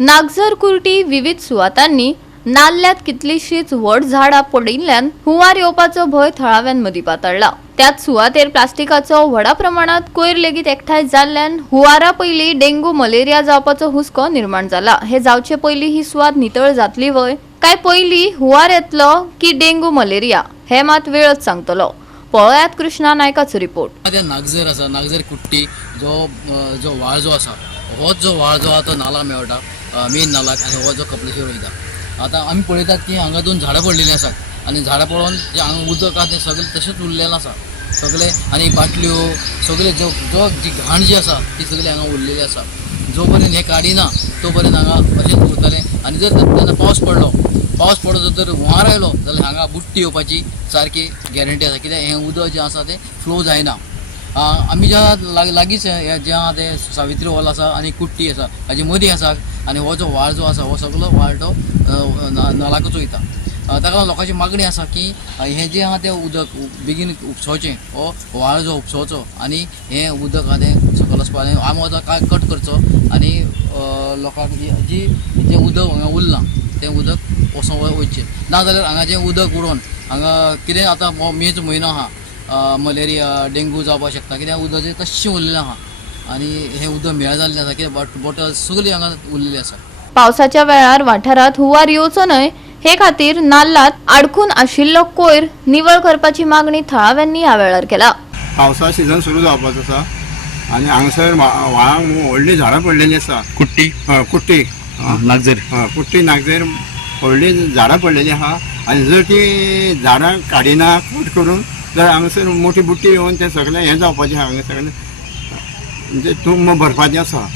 नागझर कुर्टी विविध सुवातांनी नाल्ल्यात कितलीशीच व्हड झाडां पडिल्ल्यान हुंवार येवपाचो भंय थळाव्यांमदीं पातळ्ळा। त्याच सुवातेर प्लास्टिकाचो व्हडा प्रमाणात कोयर लेगीत एकठांय जाल्ल्यान हुंवारा पयलीं डेंग्यू मलेरिया जावपाचो हुस्को निर्माण जाला। हे जावचे पयलीं ही सुवात नितळ जातली वय काय पयलीं हुंवार येतलो की डेंग्यू मलेरिया हे मात वेळच सांगतलो। पळयात कृष्णा नायकाचो रिपोर्ट। नागझर आसा, नागझर कुट्टी जो व्हाळ जो आसा, हो जो व्हाळ जो आसा तो नाला मेळटा मेन नालाक, आनी हो जो कपलेश्वर वयता। आतां आमी पळयतात की हांगा दोन झाडां पडलेलीं आसात आनी झाडां पडोवन जे हांगा उदक आसा तें सगळें तशेंच उरलेलें आसा सगळें, आनी बाटल्यो सगळे जी घाण जी आसा ती सगळी हांगा उरलेली आसा। जो पर्यंत हें काडिना तो पर्यंत हांगा अशेंच उरतलें। आनी जर तेन्ना पावस पडलो जर व्हार आयलो जाल्यार हांगा बुट्टी येवपाची सारकी गॅरंटी आसा, कित्याक हें उदक जें आसा तें फ्लो जायना। आमी ज्या लागींच जें आसा तें सावित्री हॉल आसा आनी कुट्टी आसा हाजे मदीं आसा, आनी हो जो व्हाळ जो आसा हो सगळो व्हाळ तो नालाकूच वयता। ताका लागून लोकांची मागणी आसा की हें जें आसा तें उदक बेगीन उपसवचें, हो व्हाळ जो उपसवचो आनी हें उदक आसा तें सकयल वचपाक आमी वचोन कट करचो आनी लोकांक जें उदक हांगा उरलां तें उदक वचोन वयचें ना जाल्यार हांगा जें उदक उडोवन हांगा कितें आतां मेचो म्हयनो आहा, मलेरिया डेंग्यू जावपाक शकता, कित्याक उदक तश्शें उरलेलें आहा आनी हें उदक मेळ जाल्लें आसा, कित्याक बॉटल्स सगळीं हांगा उरलेली आसा। पावसाच्या वेळार वाठारात हुंवार येवचो न्हय हे खातीर नाल्लात आडकून आशिल्लो कोयर निवळ करपाची मागणी थळाव्यांनी ह्या वेळार केला। पावसा सिजन सुरू जावपाचो आसा आनी हांगसर व्हाळांक व्हडलीं झाडां पडलेलीं आसा। कुट्टी नागझर कुट्टी नागझर व्हडलीं झाडां पडलेलीं आहा आनी जर ती झाडां काडिना कट करून जर हांगसर मोठी बुट्टी येवन तें सगळें हें जावपाचें हांगा सगळें म्हणजे तुम भरपाचें आसा।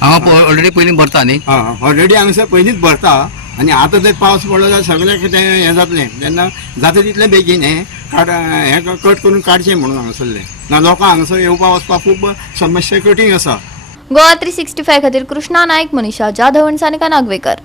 हांगा ऑलरेडी पयलीं भरता न्ही? ऑलरेडी हांगसर पयलींच भरता आनी आतां जर पावस पडलो जाल्यार सगळें कितें हें जातलें, तेन्ना जाता तितलें बेगीन हें कट करून काडचें म्हणून हांगासरलें, ना लोकांक हांगासर येवपा वचपाक खूब समस्या कठीण आसा। गोवा 365 खातीर कृष्णा नायक, मनीषा जाधव, सानिका नागवेकर।